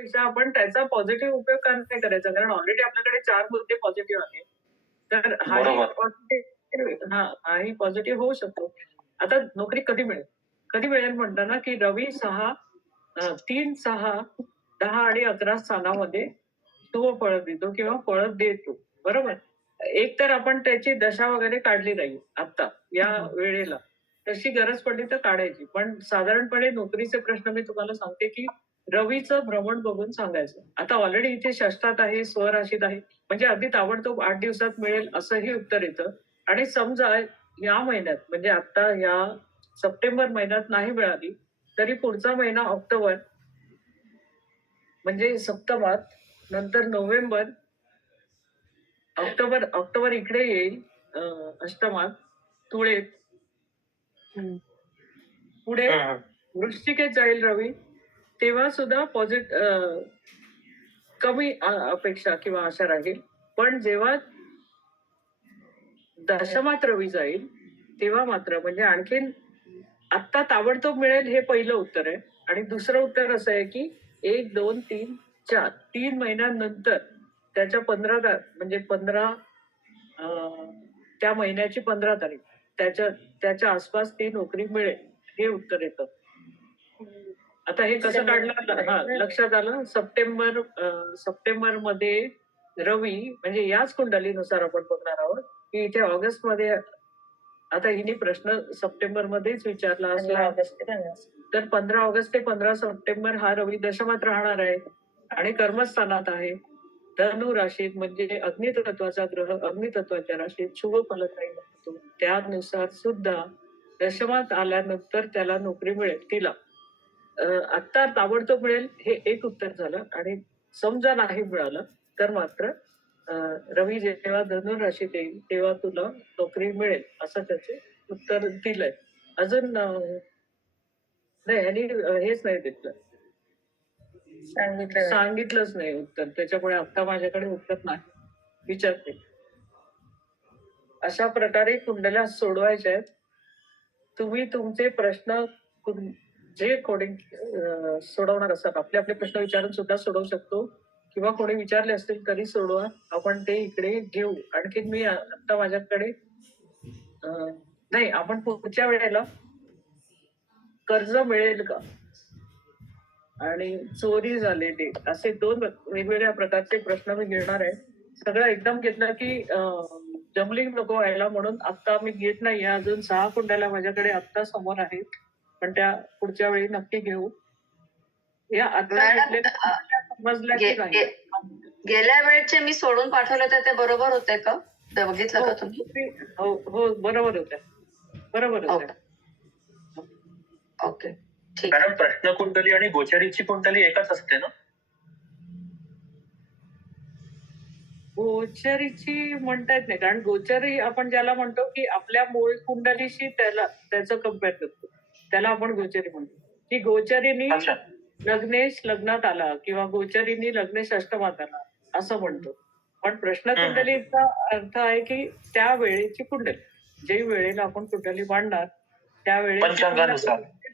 पेक्षा आपण त्याचा पॉझिटिव्ह उपयोग का नाही करायचा? कारण ऑलरेडी आपल्याकडे 4 मुद्दे पॉझिटिव्ह आहेत. तर हाही पॉझिटिव्ह होऊ शकतो. आता नोकरी कधी मिळेल? कधी मिळेल म्हणताना, की रवी 3, 6, 10 आणि 11 स्थानामध्ये तो फळं देतो किंवा फळं देतो. बरोबर? एक तर आपण त्याची दशा वगैरे काढली नाही आता या वेळेला. तशी गरज पडली तर काढायची. पण साधारणपणे नोकरीचे प्रश्न मी तुम्हाला सांगते, की रवीचं भ्रमण बघून सांगायचं. आता ऑलरेडी इथे षष्ठात आहे, स्वराशीत आहे. म्हणजे अगदी ताबडतोब 8 दिवसात मिळेल असंही उत्तर येतं. आणि समजा या महिन्यात म्हणजे आता या सप्टेंबर महिन्यात नाही मिळाली, तरी पुढचा महिना ऑक्टोबर म्हणजे सप्तमात, नंतर नोव्हेंबर, ऑक्टोबर इकडे येईल अष्टमात, तुळेत. पुढे वृश्चिकेत जाईल रवी, तेव्हा सुद्धा कमी अपेक्षा किंवा आशा राहील. पण जेव्हा दशमात रवी जाईल, तेव्हा मात्र म्हणजे आणखीन आत्ता ताबडतोब मिळेल हे पहिलं उत्तर आहे. आणि दुसरं उत्तर असं आहे की 1, 2, 3, 4 3 महिन्यानंतर त्याच्या 15 म्हणजे 15 त्या महिन्याची 15 तारीख त्याच्या आसपास ती नोकरी मिळेल हे उत्तर येतं. आता हे कसं काढलं लक्षात आलं. सप्टेंबर मध्ये रवी म्हणजे याच कुंडलीनुसार आपण बघणार आहोत की इथे ऑगस्ट मध्ये आता हिने प्रश्न सप्टेंबर मध्येच विचारला असला तर 15 ऑगस्ट ते 15 सप्टेंबर हा रवी दशमात राहणार आहे आणि कर्मस्थानात आहे. धनु राशीत म्हणजे अग्नितत्वाचा ग्रह अग्नितत्वाच्या राशीत शुभ फलदायी असतो. त्यानुसार सुद्धा दशमात आल्यानंतर त्याला नोकरी मिळेल तिला. आत्ता ताबडतोब मिळेल हे एक उत्तर झालं. आणि समजा नाही मिळालं तर मात्र रवी जेव्हा धनुराशीत येईल तेव्हा तुला नोकरी मिळेल असं त्याचे उत्तर दिलंय. अजून नाही ह्यांनी हेच नाही दिलं, सांगितलंच नाही उत्तर. त्याच्यामुळे आता माझ्याकडे उत्तर नाही. विचारते अशा प्रकारे कुंडल्या सोडवायच्या आहेत. तुम्ही तुमचे प्रश्न जे कोणी सोडवणार असतात आपले आपले प्रश्न विचारून सुद्धा सोडवू शकतो किंवा कोणी विचारले असतील तरी सोडवा. आपण ते इकडे घेऊ. आणखीन मी आता माझ्याकडे नाही आपण पुढच्या वेळेला कर्ज मिळेल का आणि चोरी झालेली असे 2 वेगवेगळ्या प्रकारचे प्रश्न मी घेणार आहे. सगळं एकदम घेतलं की जमलिंग नको व्हायला म्हणून आता मी घेत नाही. अजून 6 कुंडल्या माझ्याकडे आता समोर आहेत. पण त्या पुढच्या वेळी नक्की घेऊ. या आता समजल्या की नाही? गेल्या वेळचे मी सोडून पाठवले होते ते बरोबर होते का? बघितलं का तुम्ही? हो बरोबर होत्या. बरोबर होत्या. ओके ठीक. मॅडम प्रश्न कुंडली आणि गोचरीची कुंडली एकच असते ना? गोचरीची म्हणता येत नाही. कारण गोचरी आपण ज्याला म्हणतो की आपल्या मूळ कुंडलीशी त्याचं कम्पेअर करतो. त्याला आपण गोचरी म्हणतो. की गोचरीनी लग्नेश लग्नात आला किंवा गोचरीनी लग्नेश अष्टमात आला असं म्हणतो. पण प्रश्न कुंडलीचा अर्थ आहे की त्या वेळेची कुंडली. जे वेळेला आपण कुंडली मांडणार त्यावेळेस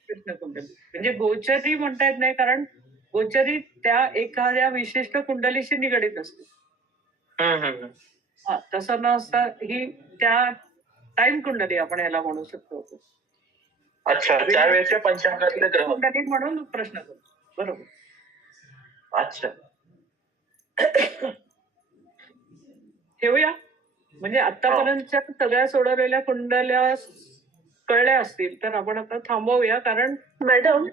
प्रश्न कुंडली म्हणजे गोचरी म्हणता येत नाही. कारण गोचरी त्या एखाद्या विशिष्ट कुंडलीशी निगडीत असते. तसं नसता ही त्या टाइम कुंडली आपण याला म्हणू शकतो. अच्छा त्यावेळेच्या पंचांगातले ग्रह कुंडली म्हणून प्रश्न करतो. बरोबर. अच्छा ठेवूया. म्हणजे आतापर्यंतच्या सगळ्या सोडवलेल्या कुंडल्या कळल्या असतील तर आपण आता थांबवूया. कारण मॅडम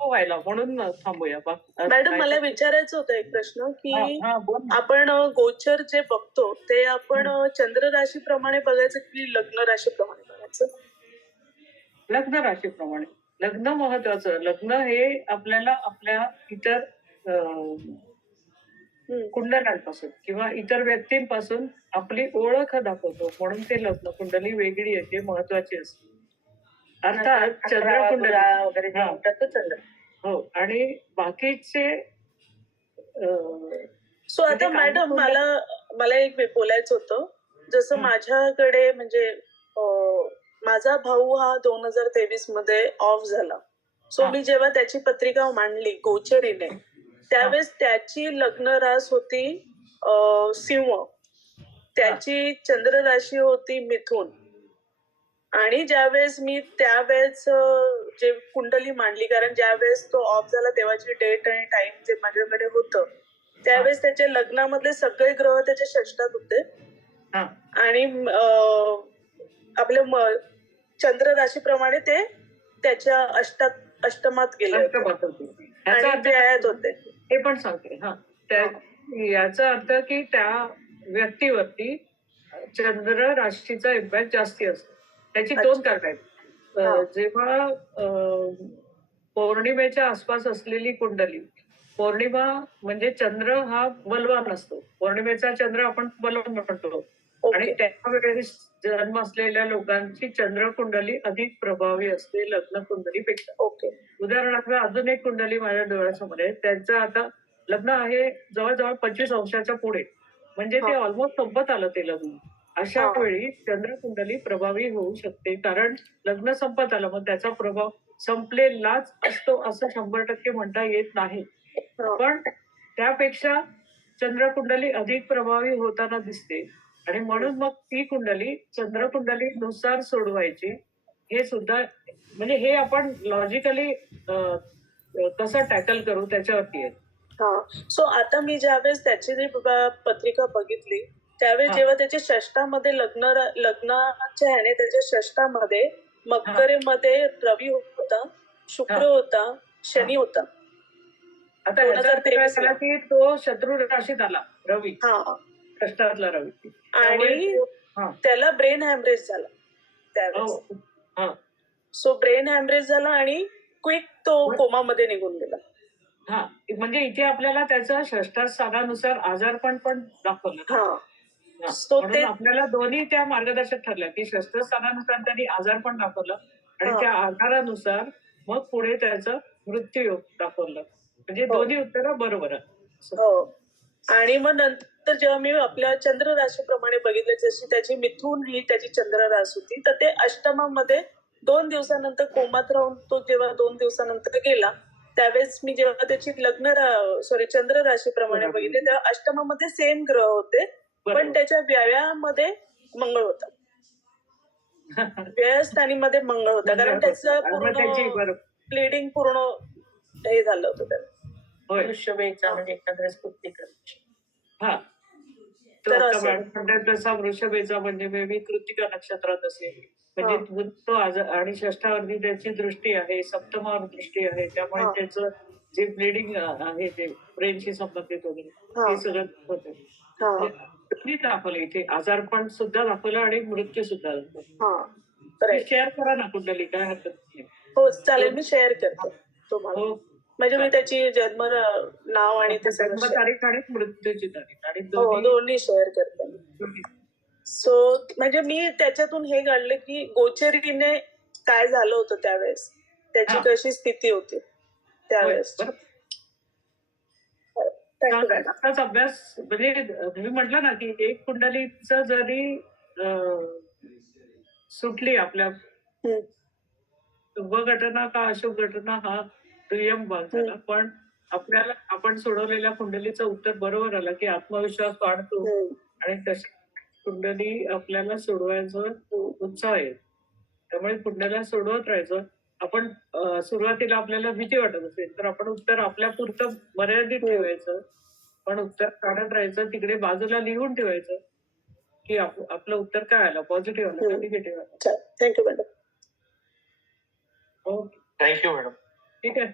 व्हायला म्हणून थांबूया. मॅडम मला विचारायचं होतं एक प्रश्न की आपण गोचर जे बघतो ते आपण चंद्र राशीप्रमाणे बघायचं की लग्न राशीप्रमाणे बघायचं? लग्न राशीप्रमाणे. लग्न महत्वाचं. लग्न हे आपल्याला आपल्या इतर कुंडलांपासून किंवा इतर व्यक्तींपासून आपली ओळख दाखवतो. म्हणून ते लग्न कुंडली वेगळी आहे, महत्वाची असते. अर्थात चंद्र कुंडली वगैरे चंद्र हो. आणि बाकीचे सो आता मॅडम मला एक बोलायचं होतं. जसं माझ्याकडे म्हणजे माझा भाऊ हा 2023 मध्ये ऑफ झाला. सो मी जेव्हा त्याची पत्रिका मांडली गोचरीने त्यावेळेस त्याची लग्न रास होती सिंह, त्याची चंद्र राशी होती मिथुन. आणि ज्यावेळेस मी त्यावेळेस जे कुंडली मांडली, कारण ज्यावेळेस तो ऑफ झाला तेव्हाची डेट आणि टाइम जे माझ्याकडे होतं, त्यावेळेस त्याच्या लग्नामधले सगळे ग्रह त्याच्या षष्टात होते. आणि आपल्या चंद्र राशीप्रमाणे ते त्याच्या अष्टमात गेले होते आणि व्यायात होते. हे पण सांगते. याचा अर्थ की त्या व्यक्तीवरती चंद्र राशीचा इम्पॅक्ट जास्ती असतो. त्याची दोन कारण आहेत. जेव्हा पौर्णिमेच्या आसपास असलेली कुंडली, पौर्णिमा म्हणजे चंद्र हा बलवान असतो, पौर्णिमेचा चंद्र आपण बलवान म्हणतो, आणि त्यावेळेस जन्म असलेल्या लोकांची चंद्र कुंडली अधिक प्रभावी असते लग्न कुंडलीपेक्षा. उदाहरणार्थ अजून एक कुंडली माझ्या डोळ्यासमोर आहे, त्यांचं आता लग्न आहे जवळजवळ 25 अंशाच्या पुढे, म्हणजे ते ऑलमोस्ट संपत आलं ते लग्न. अशा वेळी चंद्र कुंडली प्रभावी होऊ शकते, कारण लग्न संपत आलं, मग त्याचा प्रभाव संपलेलाच असतो असं 100% म्हणता येत नाही. पण त्यापेक्षा चंद्र कुंडली अधिक प्रभावी होताना दिसते, आणि म्हणून मग ती कुंडली चंद्र कुंडली नुसार सोडवायची. हे सुद्धा म्हणजे हे आपण लॉजिकली कसं टॅकल करू त्याच्यावरती आहे. सो आता मी ज्यावेळेस त्याची जी पत्रिका बघितली, त्यावेळेस जेव्हा त्याच्या षष्टामध्ये लग्नाच्या ह्याने त्याच्या षष्टामध्ये मकरेमध्ये रवी होता, शुक्र होता, शनी होता. आता 2023 की तो शत्रू राशीत आला रवी, षष्टातला रवी, आणि त्याला ब्रेन हॅमरेज झाला त्यावेळेस. सो ब्रेन हॅमरेज झाला आणि क्विक तो कोमामध्ये निघून गेला. म्हणजे इथे आपल्याला त्याचं षष्ठ स्थानानुसार आजारपण पण दाखवलं. म्हणून आपल्याला दोन्ही त्या मार्गदर्शक ठरल्या की षष्ठ स्थानानुसार त्यांनी आजारपण दाखवलं, आणि त्या आजारानुसार मग पुढे त्याचं मृत्यू दाखवलं. म्हणजे दोन्ही उत्तरं बरोबर आहे. आणि मग नंतर जेव्हा मी आपल्या चंद्र राशीप्रमाणे बघितलं, जशी त्याची मिथुन ही त्याची चंद्र रास होती, तर ते अष्टमामध्ये 2 दिवसानंतर कोमात राहून तो जेव्हा 2 दिवसानंतर गेला, त्यावेळेस मी जेव्हा त्याची चंद्र राशीप्रमाणे बघितले, तेव्हा अष्टमामध्ये सेम ग्रह होते, पण त्याच्या व्यायामध्ये मंगळ होता. व्ययस्थानीमध्ये मंगळ होता, कारण त्याचं पूर्ण ब्लिडिंग पूर्ण हे झालं होतं त्याला. वृषभेचा म्हणजे एखाद्या तसा वृषभेचा म्हणजे मे बी कृत्तिका नक्षत्रात असेल, म्हणजे तो आणि षष्ठावरती त्याची दृष्टी आहे, सप्तमावर दृष्टी आहे, त्यामुळे त्याचं जे ब्लिडिंग आहे ते ब्रेनशी संबंधित वगैरे हे सगळं होतं. दाखवलं इथे आजारपण सुद्धा दाखवलं आणि मृत्यू सुद्धा दाखवलं. शेअर करा ना कुंडली, काय हरकत नाही. हो चालेल, मी शेअर करते तुम्हाला. म्हणजे मी त्याची जन्म नाव आणि जन्म तारीख आणि मृत्यूची तारीख आणि दोन्ही शेअर करते. सो म्हणजे मी त्याच्यातून हे काढलं की गोचरीने काय झालं होतं त्यावेळेस, त्याची कशी स्थिती होती त्यावेळेस. आताच अभ्यास म्हणजे तुम्ही म्हटलं ना की एक कुंडलीच जरी सुटली आपल्या शुभ घटना का अशुभ घटना हा दुय्यम भाग झाला, पण आपल्याला आपण सोडवलेल्या कुंडलीचं उत्तर बरोबर आलं की आत्मविश्वास वाढतो आणि तशी कुंडली आपल्याला सोडवायचं उत्साह आहे. त्यामुळे कुंडलीला सोडवत राहायचं. आपण सुरुवातीला आपल्याला भीती वाटत असेल तर आपण उत्तर आपल्या पुरतं मर्यादित ठेवायचं, पण उत्तर काढत राहायचं, तिकडे बाजूला लिहून ठेवायचं की आपलं उत्तर काय आलं, पॉझिटिव्ह आलं का निगेटिव्ह आलं. Thank you madam. Okay, thank you madam. ठीक आहे.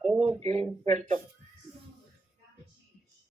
Okay, welcome.